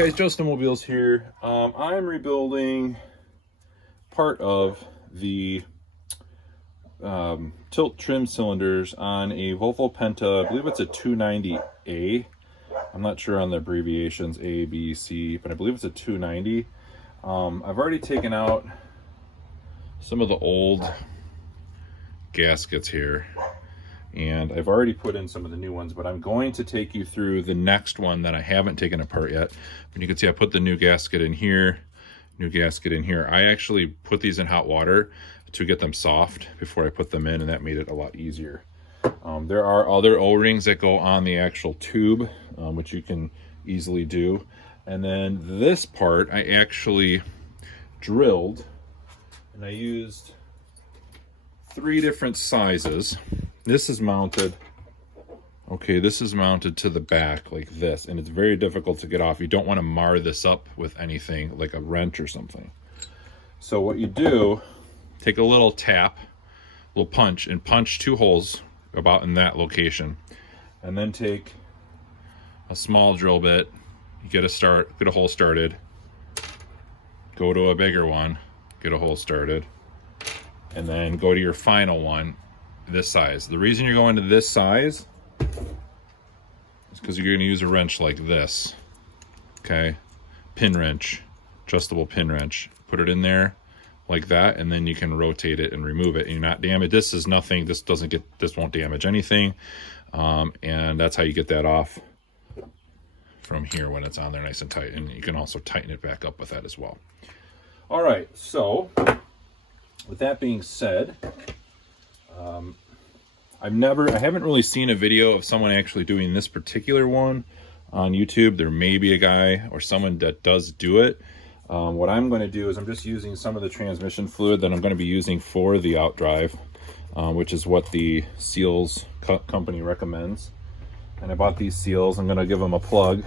guys, Joe Snowmobiles here. I'm rebuilding part of the tilt trim cylinders on a Volvo Penta. I believe it's a 290A. I'm not sure on the abbreviations A, B, C, but I believe it's a 290. I've already taken out some of the old gaskets here, and I've already put in some of the new ones, but I'm going to take you through the next one that I haven't taken apart yet. And you can see I put the new gasket in here, new gasket in here. I actually put these in hot water to get them soft before I put them in, and that made it a lot easier. There are other O-rings that go on the actual tube, which you can easily do. And then this part I actually drilled, and I used 3 different sizes. This is mounted, okay, this is mounted to the back like this, and it's very difficult to get off. You don't want to mar this up with anything like a wrench or something. So what you do, take a little tap, a little punch, and punch 2 holes about in that location, and then take a small drill bit, you get a hole started, go to a bigger one, get a hole started, and then go to your final one this size. The reason you're going to this size is because you're going to use a wrench like this, okay? Pin wrench, adjustable pin wrench. Put it in there like that, and then you can rotate it and remove it, and you're not damaged. This is nothing, this won't damage anything, and that's how you get that off from here when it's on there nice and tight. And you can also tighten it back up with that as well. All right, so with that being said, I haven't really seen a video of someone actually doing this particular one on YouTube. There may be a guy or someone that does do it. What I'm going to do is I'm just using some of the transmission fluid that I'm going to be using for the Outdrive, which is what the seals company recommends. And I bought these seals. I'm going to give them a plug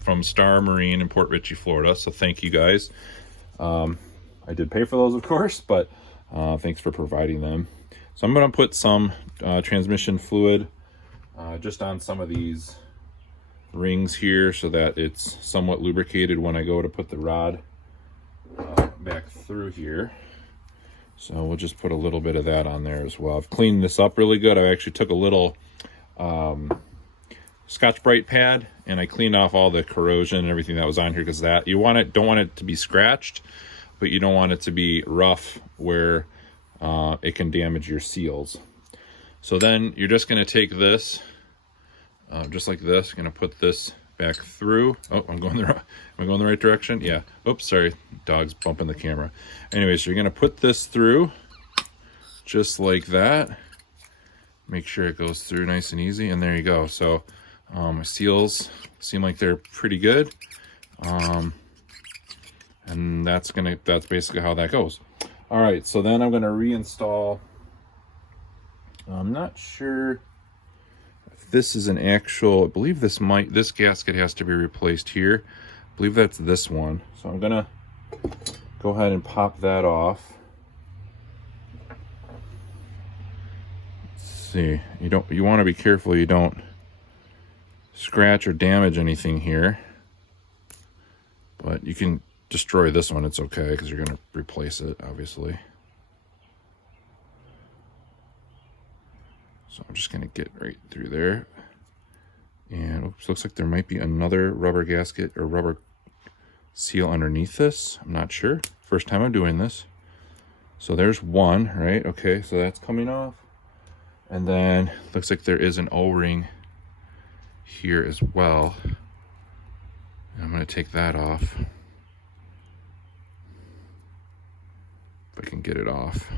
from Star Marine in Port Richey, Florida. So thank you guys. I did pay for those, of course, but thanks for providing them. So I'm going to put some transmission fluid just on some of these rings here so that it's somewhat lubricated when I go to put the rod back through here. So we'll just put a little bit of that on there as well. I've cleaned this up really good. I actually took a little Scotch-Brite pad, and I cleaned off all the corrosion and everything that was on here, because that don't want it to be scratched, but you don't want it to be rough where it can damage your seals. So then you're just going to take this, just like this. You're going to put this back through. Oh, am I going the right direction? Yeah. Oops, sorry. Dog's bumping the camera. Anyway, so you're going to put this through just like that. Make sure it goes through nice and easy, and there you go. So my seals seem like they're pretty good. And that's basically how that goes. All right, so then I'm going to reinstall. I'm not sure if this is an actual, I believe this gasket has to be replaced here. I believe that's this one. So I'm going to go ahead and pop that off. Let's see. You want to be careful you don't scratch or damage anything here. But you can destroy this one, it's okay, because you're going to replace it, obviously. So I'm just going to get right through there. And oops, looks like there might be another rubber gasket or rubber seal underneath this. I'm not sure. First time I'm doing this. So there's one, right? Okay, so that's coming off. And then looks like there is an O-ring here as well. And I'm going to take that off. If I can get it off.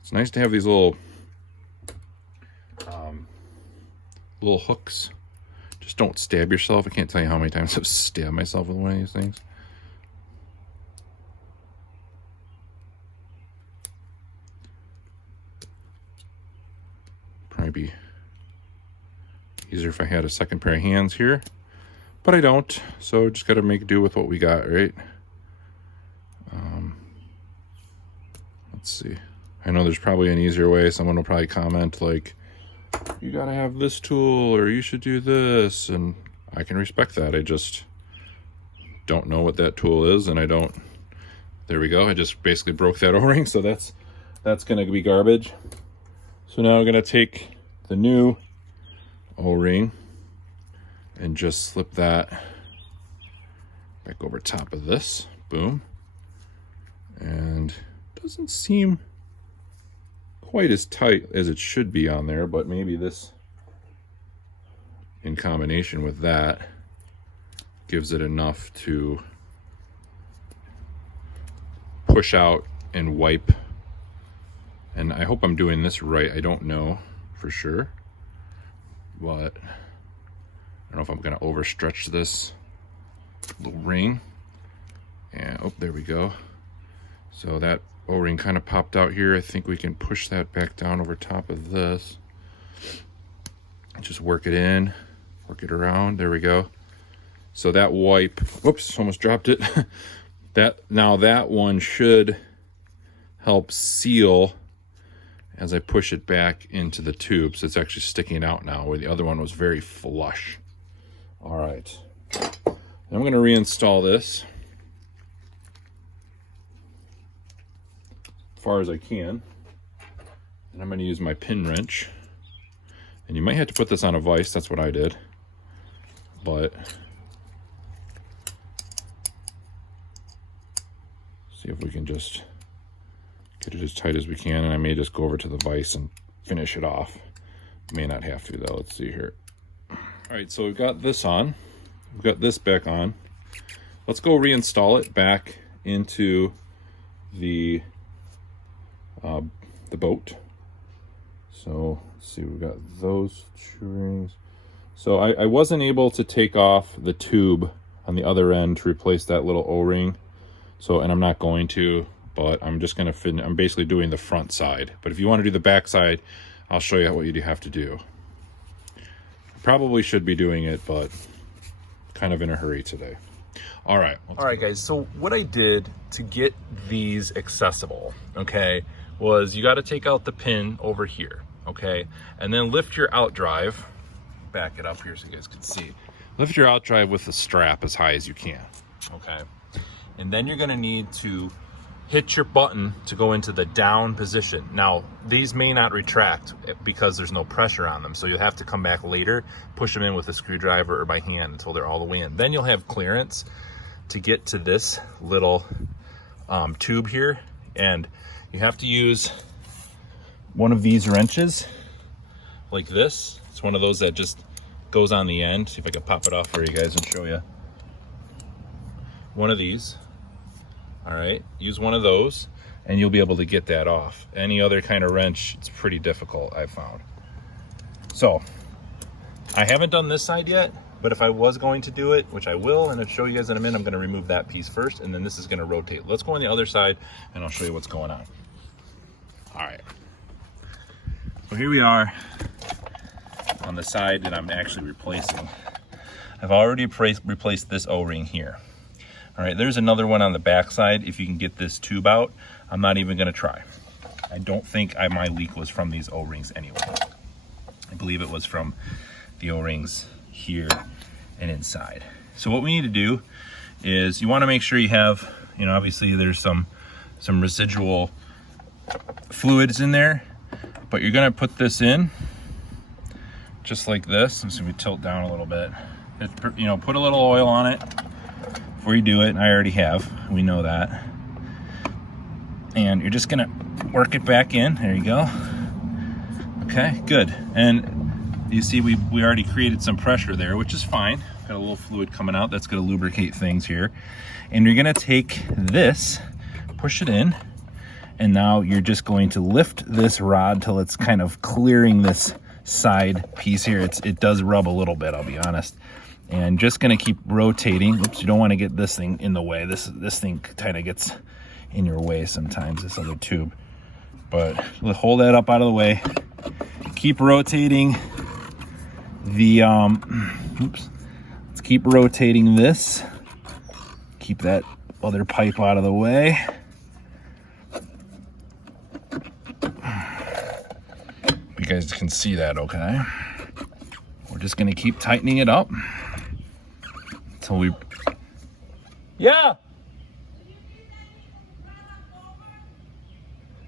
It's nice to have these little hooks. Just don't stab yourself. I can't tell you how many times I've stabbed myself with one of these things. Probably be easier if I had a second pair of hands here, but I don't. So just got to make do with what we got, right? Let's see. I know there's probably an easier way. Someone will probably comment like, you gotta have this tool or you should do this, and I can respect that. I just don't know what that tool is, and I don't. There we go. I just basically broke that O-ring, so that's gonna be garbage. So now I'm gonna take the new O-ring and just slip that back over top of this. Boom. And it doesn't seem quite as tight as it should be on there, but maybe this in combination with that gives it enough to push out and wipe. And I hope I'm doing this right. I don't know for sure, but I don't know if I'm gonna overstretch this little ring. And oh, there we go. So that O-ring kind of popped out here. I think we can push that back down over top of this. Just work it in, work it around. There we go. So that wipe, whoops, almost dropped it. Now that one should help seal as I push it back into the tube. So it's actually sticking out now, where the other one was very flush. All right, I'm gonna reinstall this as far as I can. And I'm gonna use my pin wrench. And you might have to put this on a vise, that's what I did. But see if we can just get it as tight as we can. And I may just go over to the vise and finish it off. May not have to though, let's see here. All right, so we've got this on. We've got this back on. Let's go reinstall it back into the boat. So let's see, we've got those two rings. So I wasn't able to take off the tube on the other end to replace that little O-ring. So, and I'm not going to, but I'm just gonna I'm basically doing the front side. But if you want to do the back side, I'll show you what you have to do. Probably should be doing it, but kind of in a hurry today. All right. All right, guys. So what I did to get these accessible, okay, was you got to take out the pin over here, okay, and then lift your Outdrive. Back it up here so you guys can see. Lift your Outdrive with the strap as high as you can, okay, and then you're going to need to hit your button to go into the down position. Now, these may not retract because there's no pressure on them, so you'll have to come back later, push them in with a screwdriver or by hand until they're all the way in. Then you'll have clearance to get to this little tube here, and you have to use one of these wrenches like this. It's one of those that just goes on the end. See if I can pop it off for you guys and show you. One of these. All right, use one of those and you'll be able to get that off. Any other kind of wrench, it's pretty difficult, I've found. So I haven't done this side yet, but if I was going to do it, which I will, and I'll show you guys in a minute, I'm gonna remove that piece first, and then this is gonna rotate. Let's go on the other side and I'll show you what's going on. All right, so here we are on the side that I'm actually replacing. I've already replaced this O-ring here. All right, there's another one on the back side. If you can get this tube out, I'm not even gonna try. I don't think my leak was from these O-rings anyway. I believe it was from the O-rings here and inside. So what we need to do is you wanna make sure you have, you know, obviously there's some residual fluids in there, but you're gonna put this in just like this. And so we tilt down a little bit. You know, put a little oil on it before you do it, and I already have, we know that. And you're just gonna work it back in, there you go. Okay, good. And you see we already created some pressure there, which is fine. Got a little fluid coming out, that's gonna lubricate things here. And you're gonna take this, push it in, and now you're just going to lift this rod till it's kind of clearing this side piece here. It does rub a little bit, I'll be honest. And just gonna keep rotating. Oops, you don't wanna get this thing in the way. This thing kind of gets in your way sometimes, this other tube. But hold that up out of the way. Keep rotating the, oops. Let's keep rotating this. Keep that other pipe out of the way. you guys can see that okay. We're just gonna keep tightening it up until we... Yeah!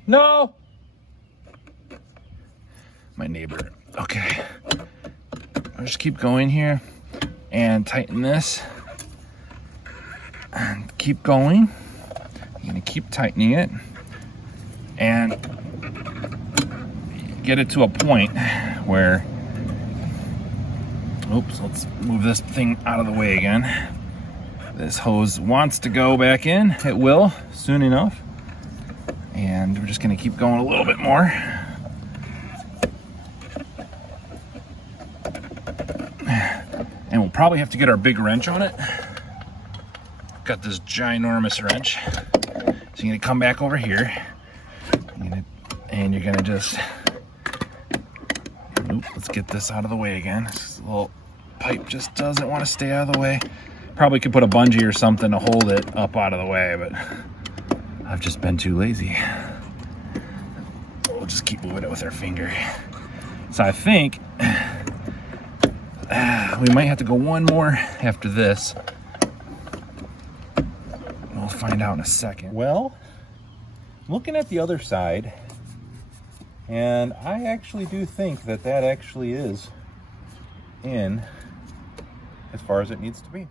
No! My neighbor. Okay. I'll just keep going here and tighten this. And keep going. I'm gonna keep tightening it and get it to a point where, oops, let's move this thing out of the way again. This hose wants to go back in. It will soon enough. And we're just gonna keep going a little bit more. And we'll probably have to get our big wrench on it. Got this ginormous wrench. So you're gonna come back over here. And you're gonna just, let's get this out of the way again. This little pipe just doesn't want to stay out of the way. Probably could put a bungee or something to hold it up out of the way, but I've just been too lazy. We'll just keep moving it with our finger. So I think we might have to go one more after this. We'll find out in a second. Well, looking at the other side, and I actually do think that that actually is in as far as it needs to be.